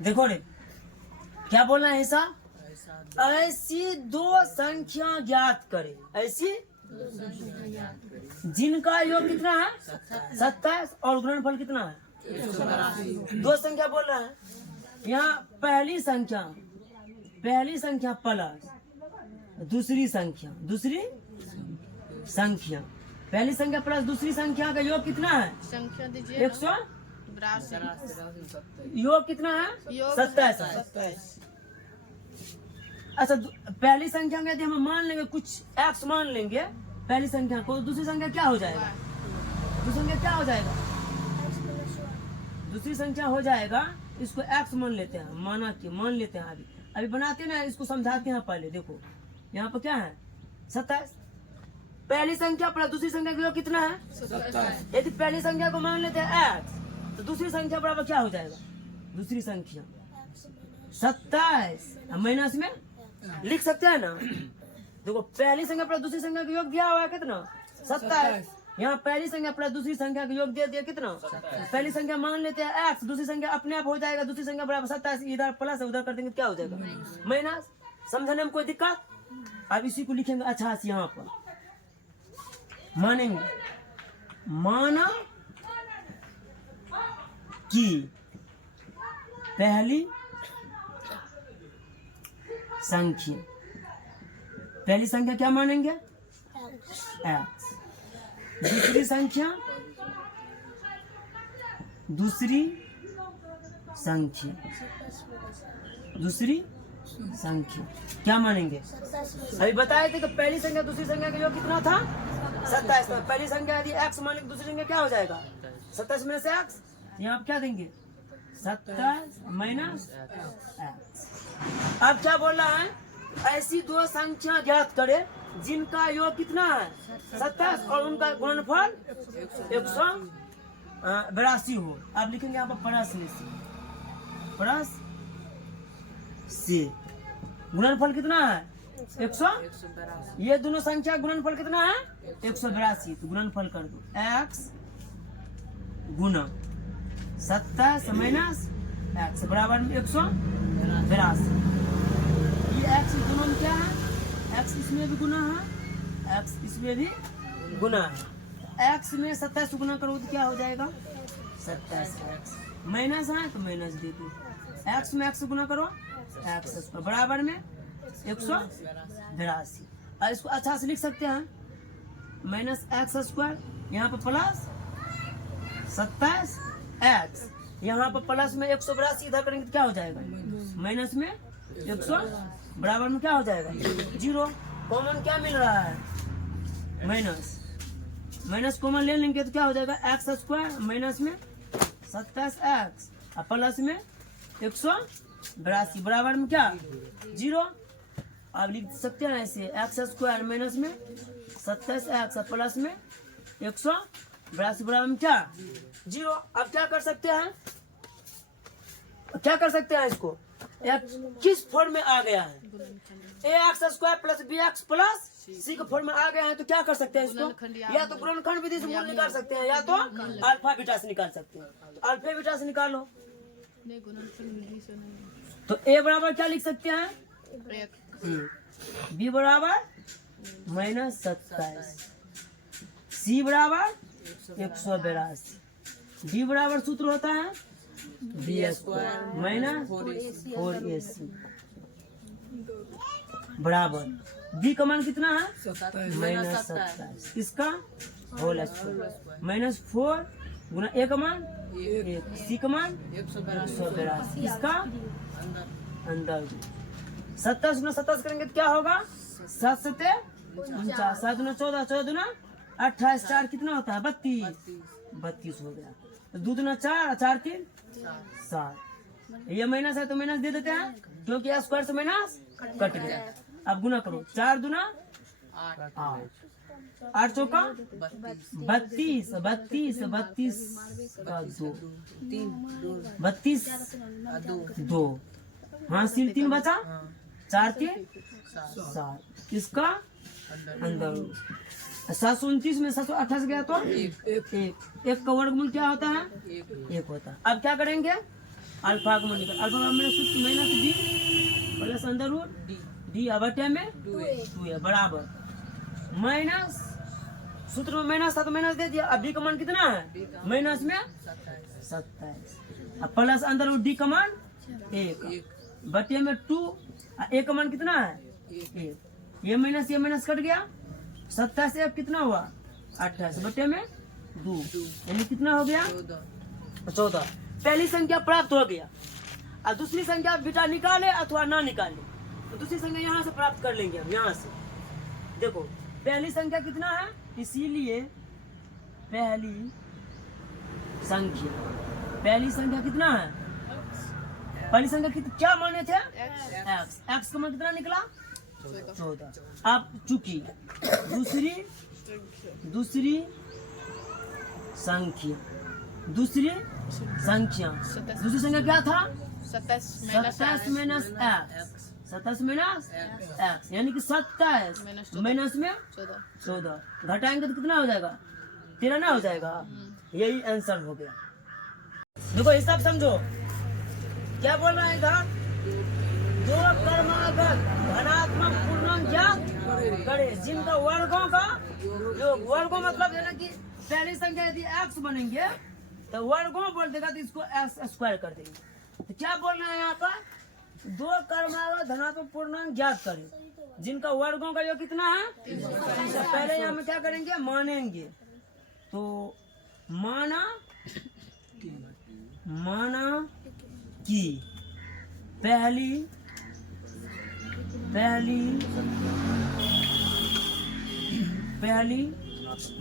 देखो रे, क्या बोलना है ऐसा? ऐसी दो संख्या ज्ञात करे, ऐसी जिनका योग कितना है 27 और गुणनफल कितना है 2 संख्या बोल रहा है। यहाँ पहली संख्या प्लस दूसरी संख्या पहली संख्या प्लस दूसरी संख्या का योग कितना है? संख्या दीजिए 182। योग कितना है? योग 27। अच्छा, पहली संख्या में यदि हम मान लेंगे कुछ x मान लेंगे पहली संख्या को, दूसरी संख्या क्या हो जाएगा? दूसरी संख्या क्या हो जाएगा? दूसरी संख्या हो जाएगा, इसको x मान लेते हैं, मान लेते हैं। अभी बनाते हैं ना, इसको समझाते हैं। पहले देखो यहाँ पर क्या है 27। पहली संख्या प्लस दूसरी संख्या का योग कितना है 27। यदि पहली संख्या को मान लेते हैं x, तो दूसरी संख्या बराबर क्या हो जाएगा? दूसरी संख्या 27 माइनस में लिख सकते हैं ना। देखो पहली संख्या प्लस दूसरी संख्या का योग दिया हुआ है कितना 27। यहाँ पहली संख्या प्लस दूसरी संख्या का योग दे दिया कितना? पहली संख्या मान लेते हैं x, दूसरी संख्या अपने आप हो जाएगा दूसरी संख्या बराबर 27। इधर प्लस उधर कर देंगे क्या हो जाएगा माइनस। समझने में कोई दिक्कत? अब इसी को लिखेंगे अच्छा से यहाँ पर मानेंगे। माना कि पहली संख्या क्या मानेंगे x, दूसरी संख्या क्या मानेंगे? अभी बताए थे कि पहली संख्या दूसरी संख्या का योग कितना था 27। तो पहली संख्या यदि x मान लेंगे दूसरी संख्या क्या हो जाएगा 27 में से x। यहाँ आप क्या देंगे 27 माइनस x। अब क्या बोल रहा है? ऐसी दो संख्या ज्ञात करे जिनका योग कितना है 27 और उनका गुणनफल 182 हो। अब लिखेंगे यहाँ पर प्लस से गुणनफल कितना है 100। ये दोनों संख्या गुणनफल कितना है 182। तो गुणनफल कर दो x गुना 27 माइनस x बराबर में 182। ये x दोनों में क्या है? x इसमें भी गुना है, x इसमें भी गुना है। x में 27 गुना करो तो क्या हो जाएगा 27x माइनस है तो माइनस दे दो। x में x गुना करो x बराबर में 182। और इसको अच्छा से लिख सकते हैं माइनस x², यहाँ पर प्लस 27x, यहाँ पर प्लस में 182 इधर करेंगे तो क्या हो जाएगा माइनस में 100 बराबर में क्या हो जाएगा 0। कॉमन क्या मिल रहा है माइनस कॉमन ले लेंगे तो क्या हो जाएगा x² माइनस में 27x और प्लस में 182 बराबर में क्या 0। आप लिख सकते हैं ऐसे x² माइनस में 27x और प्लस में 182 बराबर में क्या 0। अब क्या कर सकते हैं इसको किस फॉर्म में आ गया है ax² plus bx plus c के फॉर्म में आ गया है। तो क्या कर सकते हैं इसको? या तो गुणनखंड विधि से मूल निकाल सकते हैं या तो अल्फा बीटा से निकाल सकते हैं। तो अल्फा बीटा से निकालो तो a बराबर क्या लिख सकते हैं b बराबर -27, c बराबर 182, d बराबर सूत्र होता है b² माइनस 4ac बराबर b का मान कितना है -27, इसका होल स्क्वायर -4 गुना a का मान 1, c का मान 182, इसका अंदर 27 गुना 27 करेंगे तो क्या होगा 7 7 49, 7 गुना 14, 14 गुना 28, 4 कितना होता है 32 हो गया। तो 2 गुना 4, 4 3 7। ये माइनस है तो माइनस दे देते हैं क्योंकि स्क्वायर से माइनस कट गया। अब गुना करो 4 दूना 8, 8 चौका 32, 32 का 2 हाँ सिल 3 बचा 4 3 7, इसका अंदर 729 में 728 गया तो एक का वर्गमूल क्या होता है 1 होता है। अब क्या करेंगे अल्फा आगमन निकल, अल्फा आगमन सूत्र माइनस डी प्लस अंदर रूट डी बटे में 2a बराबर माइनस सूत्र में माइनस था तो माइनस दे दिया। अब डी का मान कितना है माइनस में 27 अब प्लस अंदर रूट डी का मान 1 बटे में 2 a का मान कितना है 1 ये माइनस कट गया 27 से अब कितना हुआ 28 बटे में 2 यानी कितना हो गया 14। पहली संख्या प्राप्त हो गया। और दूसरी संख्या बेटा निकाले अथवा ना निकाले तो दूसरी संख्या यहाँ से प्राप्त कर लेंगे हम। यहाँ से देखो पहली संख्या कितना है, इसीलिए पहली संख्या कितना है, पहली संख्या क्या माने थे x का मान कितना निकला 14। अब चूंकि दूसरी संख्या क्या था 27 माइनस x यानी कि 27 माइनस में 14 घटाएंगे तो कितना हो जाएगा 13 ना हो जाएगा। यही आंसर हो गया। देखो हिसाब समझो क्या बोल रहा है इधर, दो क्रमागत धनात्मक पूर्णांक ज्ञात करे जिनका वर्गों का योग, वर्गों मतलब है ना कि पहली संख्या यदि x बनेंगे तो वर्गों बोल देगा तो इसको x स्क्वायर कर देंगे। तो क्या बोलना है यहाँ पर, दो क्रमागत धनात्मक पूर्णांक ज्ञात करें जिनका वर्गों का योग कितना है। तो पहले यहाँ में क्या करेंगे मानेंगे, तो माना कि पहली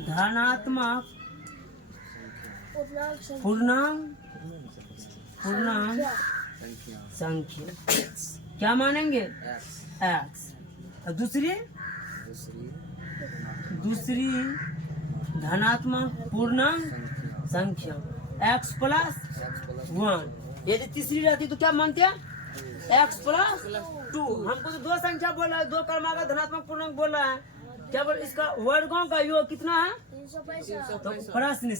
धनात्मक पूर्णांक संख्या क्या मानेंगे x। और दूसरी धनात्मक पूर्णांक संख्या x प्लस 1। यदि तीसरी रहती तो क्या मानते हैं x प्लस 2। हमको तो दो संख्या बोल रहा है, दो क्रमागत धनात्मक पूर्णांक बोल रहा है, क्या बोल इसका वर्गों का योग कितना है। तो प्रश्न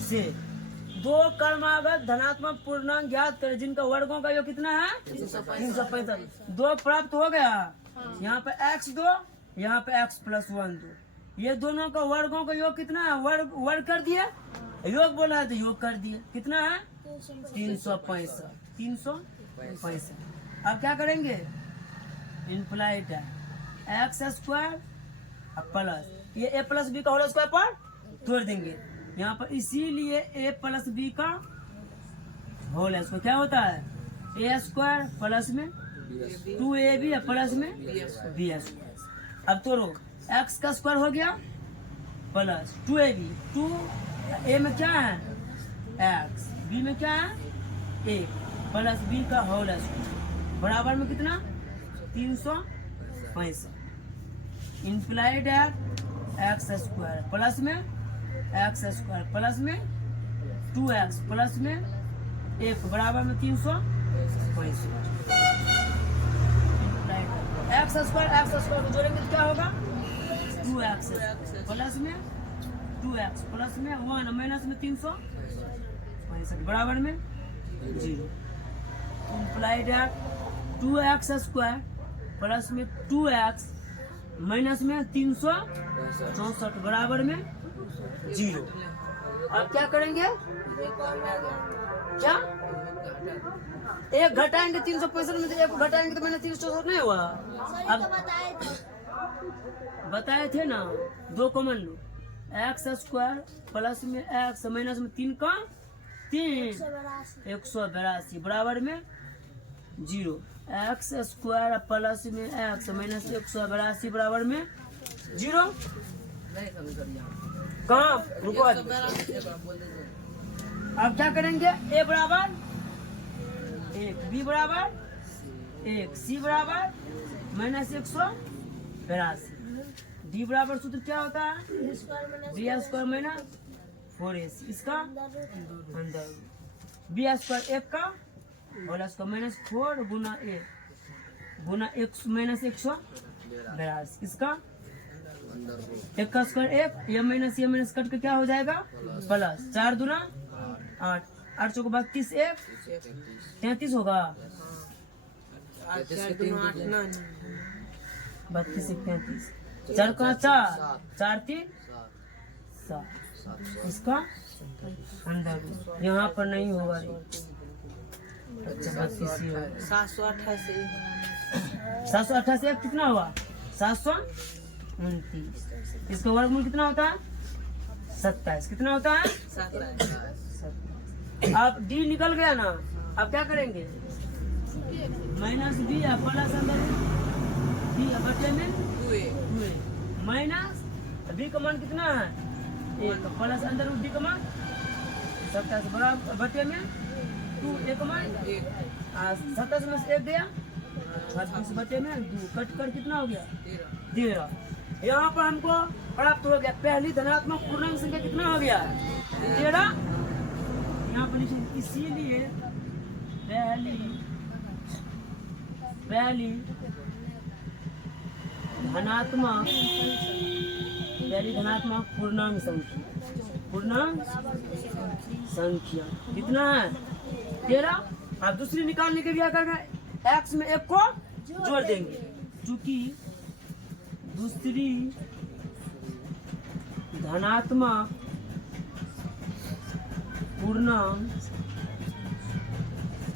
से दो क्रमागत धनात्मक पूर्णांक ज्ञात करें जिनका वर्गों का योग कितना है 365। दो प्राप्त हो गया, यहाँ पे x 2 यहाँ पे x प्लस 1 2, ये दोनों का वर्गों का योग कितना है, वर्ग कर दिए, योग बोला है तो योग कर दिए, कितना है 365। अब क्या करेंगे इम्प्लाइड x स्क्वायर प्लस ये a प्लस बी का होल स्क्वायर पर तोड़ देंगे यहाँ पर, इसीलिए a प्लस बी का होल स्क्वायर क्या होता है a स्क्वायर प्लस में 2ab प्लस में b स्क्वायर। अब तोड़ो x का स्क्वायर हो गया प्लस 2ab, 2a में क्या है x, b में क्या है a प्लस b का होल स्क्वायर बराबर में कितना 365। इम्प्लाइड x स्क्वायर प्लस में 2x प्लस में 1 बराबर में 365। x स्क्वायर को जोड़ेंगे तो क्या होगा 2x प्लस में 1 माइनस में 365 बराबर में 0। इम्प्लाइड 2x स्क्वायर प्लस में 2x माइनस में 364 बराबर में 0। अब क्या करेंगे, क्या एक घटाएंगे 365 में से एक घटाएंगे तो मैंने 364 नहीं हुआ। अब बताए थे ना दो कॉमन लो, x स्क्वायर प्लस में x माइनस में 3 का 3 182 बराबर में 0। x स्क्वायर प्लस में x माइनस 182 बराबर में 0। कहाँ रुको, अब क्या करेंगे a बराबर 1, b बराबर 1, c बराबर माइनस 182, d बराबर सूत्र क्या होता है b स्क्वायर माइनस 4ac इसका अंदर b स्क्वायर 1 का होल स्क्वायर माइनस 4 गुना 1 माइनस 182 इसका एक का स्क्वायर एक, ये माइनस कट के क्या हो जाएगा प्लस, 4 दूना 8, 8 चौको 32, एक 33 होगा, 32 एक 33, 4 का 4, 4 3 7, इसका अंदर यहाँ पर नहीं होगा रे। अच्छा 32 ही होगा। 788 एक कितना हुआ 729, इसका वर्गमूल कितना होता है 27, कितना होता है 27। अब डी निकल गया ना, अब क्या करेंगे माइनस बी प्लस अंदर बी बटे में 2a माइनस बी का मान कितना है 1 प्लस अंदर बी का मान 27 बराबर बटे में 2a का मान 27 में से 1 गया 26 बटे में 2 कट कर कितना हो गया 13। यहाँ पर हमको प्राप्त हो गया पहली धनात्मक पूर्णांक संख्या कितना हो गया 13। यहाँ पर लिखेंगे इसीलिए पहली धनात्मक पूर्णांक संख्या कितना है 13। अब दूसरी निकालने के लिए क्या करना है x में 1 को जोड़ देंगे, चूंकि दूसरी धनात्मक पूर्णांक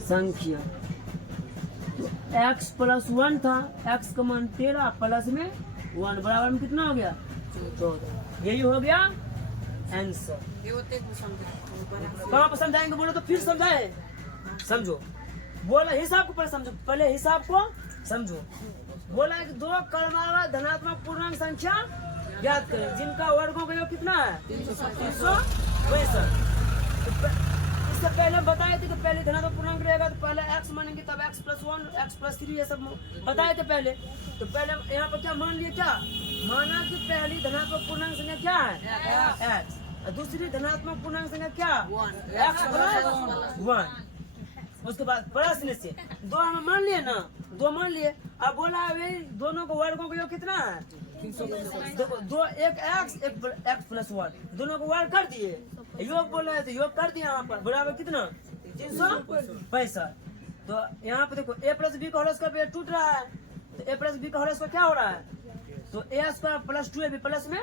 संख्या तो x प्लस 1 था, x का मान 13 प्लस में 1 बराबर में कितना हो गया 14। यही हो गया आंसर। कहाँ पर समझाएंगे बोलो तो फिर समझाए, समझो बोला हिसाब को पहले समझो, पहले हिसाब को समझो। बोला है कि 2 क्रमागत धनात्मक पूर्णांक संख्या याद करें जिनका वर्गों का योग कितना है 362। इससे पहले बताए थे कि पहले धनात्मक पूर्णांक रहेगा तो पहले x मानेंगे तब x प्लस 1 x प्लस 3 ये सब बताए थे पहले। तो पहले यहाँ पर क्या मान लिया, क्या माना कि पहली धनात्मक पूर्णांक संख्या क्या है x, दूसरी धनात्मक पूर्णांक संख्या क्या x प्लस 1। उसके बाद प्रश्न से 2 हम मान लिए ना, 2 मान लिए। अब बोला है दोनों को वर्गों का योग कितना है 362। दो एक x प्लस 1 दोनों को वर्ग कर दिए, योग बोला है तो योग कर दिया यहाँ पर बराबर कितना 365। तो यहाँ पे देखो a प्लस बी का होल स्क्वायर टूट रहा है, तो a प्लस बी का होल स्क्वायर क्या हो रहा है तो a square plus 2ab plus में a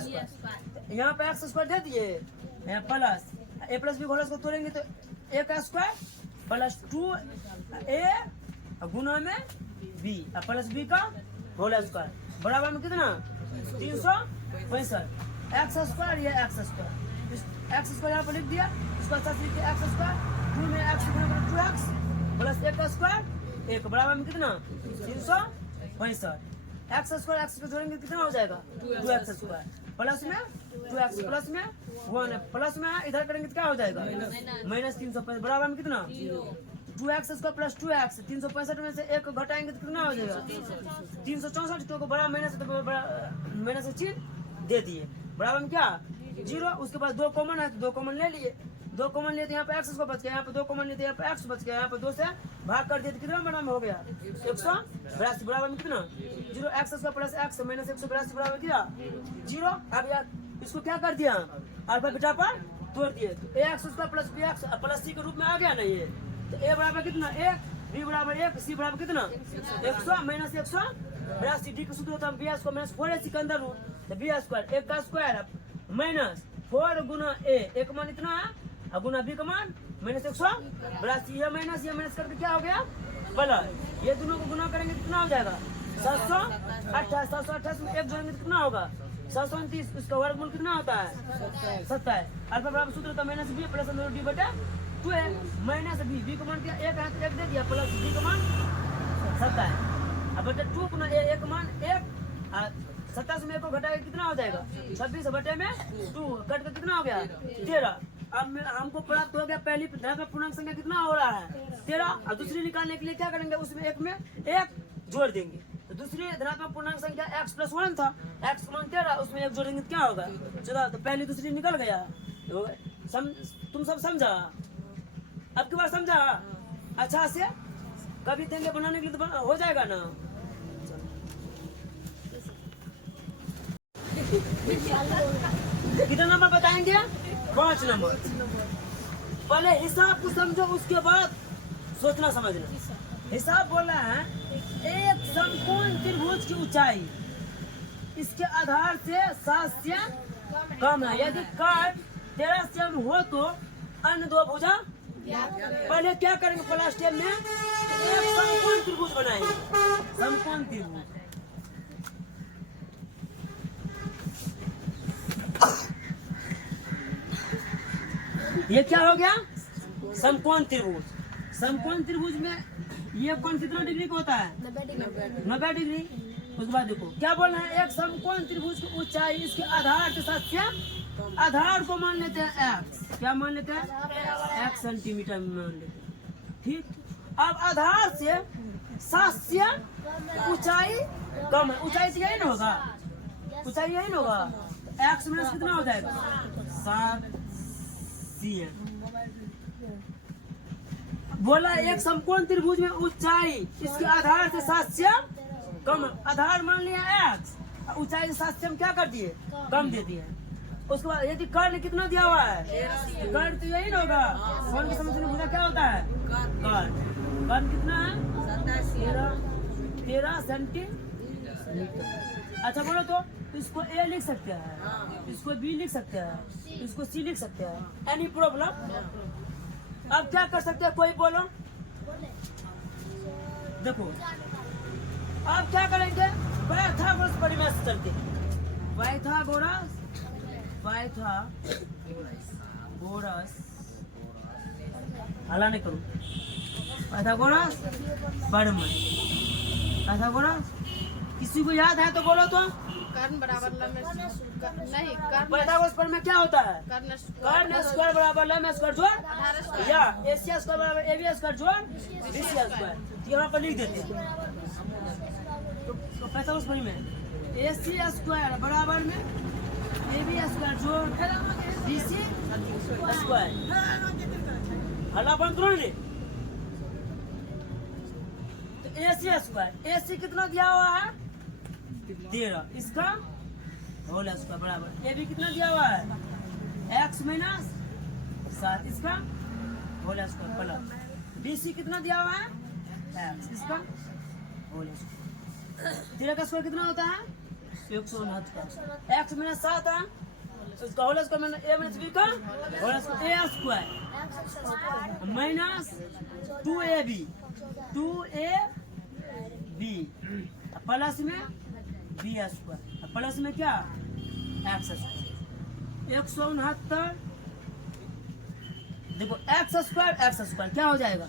स्क्वायर, यहाँ पे x स्क्वायर दे दिए यहाँ प्लस a प्लस बी का होल स्क्वायर तोड़ेंगे तो a का स्क्वायर प्लस 2a गुना में b प्लस b का होल स्क्वायर बराबर में कितना 365। x स्क्वायर या x स्क्वायर, x स्क्वायर यहाँ पर लिख दिया, इसका साथ लिखिए x स्क्वायर 2 में x गुना 2x प्लस 1 का स्क्वायर 1 बराबर में कितना 365। x स्क्वायर x को जोड़ेंगे कितना हो जाएगा 2x स्क्वायर प्लस में 2x प्लस में 1 प्लस में इधर करेंगे तो क्या हो जाएगा माइनस 365 बराबर में कितना 2x स्क्वायर प्लस 2x 365 में से 1 को घटाएंगे तो कितना हो जाएगा 364। तो को बड़ा माइनस तो माइनस से चिन्ह दे दिए बराबर में क्या 0। उसके बाद 2 कॉमन है तो 2 कॉमन ले लिए, 2 कॉमन लिए तो यहाँ पे x को बच गया, यहाँ पे 2 कॉमन लिए तो यहाँ पे x बच गया, यहाँ पे 2 से भाग कर दिए तो कितना बराबर में हो गया 182 बराबर में कितना 0। x square plus x minus 182 बराबर किया 0। अब यार इसको क्या कर दिया अल्फा बीटा पर तोड़ दिए तो ax square plus bx plus c के रूप में आ गया ना ये, तो a बराबर कितना 1, b बराबर 1, c बराबर कितना 100 माइनस 182 डी का सूत्र होता है b स्क्वायर माइनस 4ac का अंदर रूट तो b स्क्वायर 1 का स्क्वायर माइनस 4 गुना a, एक मान इतना है और गुना b का मान माइनस 182। ये माइनस करके क्या हो गया प्लस, ये दोनों को गुना करेंगे कितना हो जाएगा 728 में 1 जोड़ेंगे कितना होगा 729। उसका वर्गमूल कितना होता है 27। अल्फा बराबर सूत्र होता है माइनस बी प्लस डी बटे 2a माइनस बी को मान दिया 1 है तो 1 दे दिया प्लस बी का मान 27 अब बटे 2 गुना a एक मान 1 27 में 1 को घटाएगा कितना हो जाएगा 26 बटे में 2 कट कर कितना हो गया 13। अब हमको प्राप्त हो गया पहली धनात्मक पूर्णांक संख्या कितना हो रहा है 13। और दूसरी निकालने के लिए क्या करेंगे उसमें 1 में 1 जोड़ देंगे, तो दूसरी धनात्मक पूर्णांक संख्या x प्लस 1 था, x का मान 13 उसमें 1 जोड़ेंगे तो क्या होगा 14। तो पहली दूसरी निकल गया, तो तुम सब समझा, अब की बार समझा अच्छा से, कभी देंगे बनाने के लिए तो हो जाएगा ना। कितना नंबर बताएंगे? 5 नंबर। पहले हिसाब को समझो, उसके बाद सोचना समझना। हिसाब बोल रहा है एक समकोण त्रिभुज की ऊंचाई इसके आधार से 7 से कम है। यदि काट 13 से कम हो तो अन्य दो भुजा। पहले क्या करेंगे? फर्स्ट स्टेप में एक समकोण त्रिभुज बनाएंगे। समकोण त्रिभुज ये क्या हो गया? समकोण त्रिभुज। समकोण त्रिभुज में ये कोण कितना डिग्री का होता है? 90 डिग्री। उसके बाद देखो क्या बोल रहे हैं? एक समकोण त्रिभुज की ऊंचाई इसके आधार के साथ क्या? आधार को मान लेते हैं x। क्या मान लेते हैं? x सेंटीमीटर में मान लेते हैं। ठीक। अब आधार से 7 से ऊंचाई कम है। ऊंचाई से यही ना होगा? ऊंचाई यही ना होगा? x माइनस कितना हो जाएगा? 7 cm। बोला एक समकोण त्रिभुज में ऊंचाई इसके आधार से 7 से कम। आधार मान लिया x, ऊंचाई 7 से हम क्या कर दिए? कम दे दिए। उसके बाद यदि कर्ण कितना दिया हुआ है? कर्ण तो यही ना होगा? कर्ण की समस्या में क्या होता है? कर्ण। कर्ण कितना है? 13 सेंटीमीटर। अच्छा बोलो तो इसको a लिख सकते हैं, इसको b लिख सकते हैं, इसको c लिख सकते हैं। Any problem? अब क्या कर सकते हैं? कोई बोलो। देखो अब क्या करेंगे? पाइथागोरस परिमेय से चलते हैं। पाइथागोरस हला नहीं करूँ। पाइथागोरस परिमेय। पाइथागोरस किसी को याद है तो बोलो तो। कर्ण बराबर लम्ब नहीं, पाइथागोरस परिमेय क्या होता है? कर्ण स्क्वायर बराबर लम्ब स्क्वायर जोड़ या एशिया स्क्वायर बराबर एबी स्क्वायर जोड़ बीसी स्क्वायर। यहाँ पर लिख देते हैं। तो पाइथागोरस परिमेय एसी स्क्वायर बराबर में एबी स्क्वायर जोड़ बीसी स्क्वायर। हल्ला बंद करो नहीं। तो एसी स्क्वायर, एसी कितना दिया हुआ है? 13। इसका होल स्क्वायर बराबर ए भी कितना दिया हुआ है? x minus 7। इसका whole square plus b c कितना दिया हुआ है? x। इसका होल स्क्वायर। 13 का स्क्वायर कितना होता है? 169। x माइनस 7 है उसका whole square minus a minus b का whole square a square minus 2ab plus में बी स्क्वायर प्लस में क्या? X square. 169। देखो एक्स स्क्वायर क्या हो जाएगा?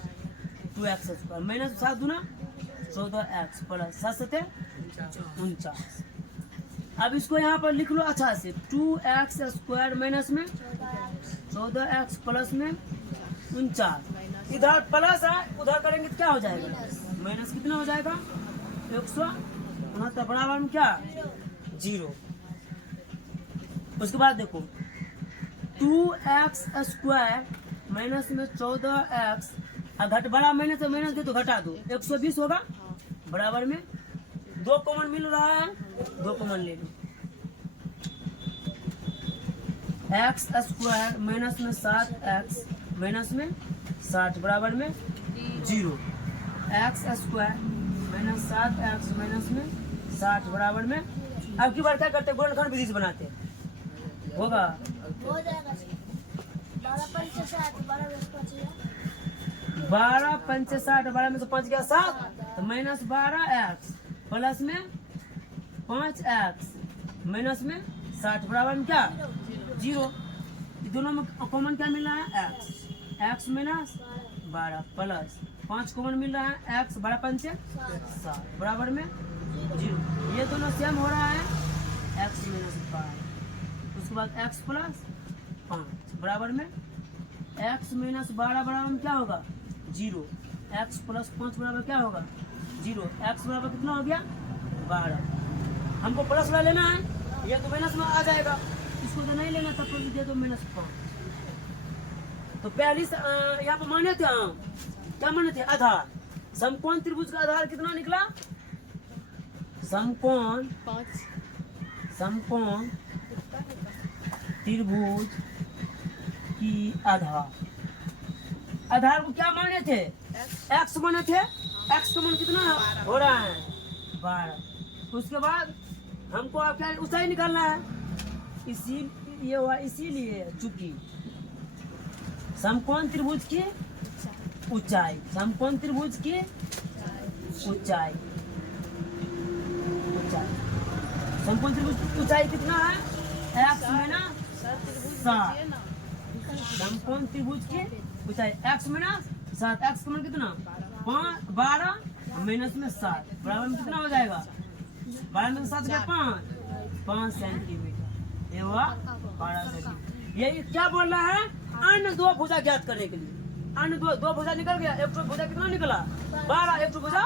2x स्क्वायर माइनस 7 दूना 14x प्लस 7 सते 49। अब इसको यहाँ पर लिख लो अच्छा से। 2x स्क्वायर माइनस में 14x प्लस में 49। इधर प्लस है, उधर करेंगे तो क्या हो जाएगा? माइनस कितना हो जाएगा? 169 बराबर में क्या? 0। उसके बाद देखो 2x स्क्वायर माइनस में 14x घट बड़ा माइनस से माइनस दे तो घटा दो 120 होगा बराबर में 2 कॉमन मिल रहा है, 2 कॉमन ले लो। x स्क्वायर माइनस में 7x माइनस में 60 बराबर में 0। x square minus 7x minus में 60 बराबर में। अब की बार क्या करते हैं? गुणनखंड विधि से बनाते हैं। होगा 12 पंचे 60, 12 में से 5 गया 7 तो माइनस 12x प्लस में 5x माइनस में 60 बराबर में क्या? 0। दोनों में कॉमन क्या मिल रहा है? x माइनस 12 प्लस 5 कॉमन मिल रहा है x 12 पंचे 7 बराबर में 0। ये दोनों सेम हो रहा है x माइनस 12। उसके बाद x प्लस 5 बराबर में x माइनस 12 बराबर में क्या होगा? 0। x प्लस 5 बराबर क्या होगा? 0। x बराबर कितना हो गया? 12। हमको प्लस वाला लेना है, ये तो माइनस में आ जाएगा, इसको तो नहीं लेना, तब दे दो माइनस 5। तो पहली यहाँ पर माने थे हम क्या माने थे? आधार। समकोण त्रिभुज का आधार कितना निकला? समकोण समकोण त्रिभुज की आधार को क्या माने थे? एक्स माने थे। एक्स का मान कितना हो रहा है? 12। उसके बाद हमको अब क्या ऊंचाई निकालना है, ये हुआ इसीलिए चूंकि समकोण त्रिभुज की ऊंचाई, समकोण त्रिभुज की ऊंचाई, समकोण त्रिभुज की ऊंचाई कितना है? X minus 7। समकोण त्रिभुज की ऊंचाई एक्स माइनस 7। एक्स का मान कितना? 12 माइनस में 7 बराबर में कितना हो जाएगा? 12 में 7 क्या? 5 सेंटीमीटर। ये हुआ 12 सेंटीमीटर। ये क्या बोल रहा है? अन्य दो भुजा ज्ञात करने के लिए। अन्य दो भुजा निकल गया। एक तो भुजा कितना निकला? 12। एक तो भुजा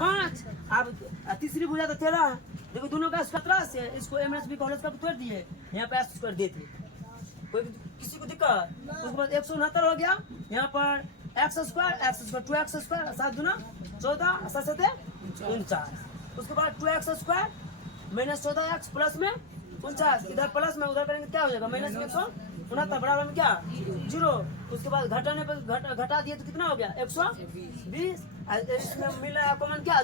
5। अब तीसरी भुजा तो 13 है। देखो दोनों का स्क्वायर से इसको MSB कॉलेज का तोड़ दिए, यहाँ पे स्क्वायर देते। कोई किसी को दिक्कत? उसके बाद 169 हो गया। यहाँ पर x स्क्वायर 2x स्क्वायर 7 दूना 14 7 7 49। उसके बाद 2x square minus 14x plus में 49। इधर प्लस में उधर करेंगे क्या हो जाएगा? माइनस में 169 बराबर में क्या? 0। उसके बाद घटाने पर घटा दिए तो कितना हो गया? 120। इसमें मिला कॉमन क्या?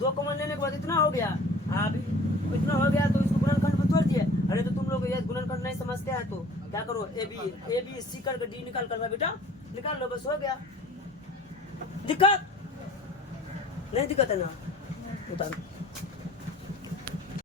2 कॉमन लेने के बाद इतना हो गया। अब इतना हो गया तो इसको गुणनखंड में तोड़ दिए। अरे तो तुम लोग ये गुणनखंड नहीं समझते हैं तो क्या करो? ए बी सी करके डी निकाल कर बेटा निकाल लो, बस हो गया। दिक्कत नहीं? दिक्कत है ना? उतारो।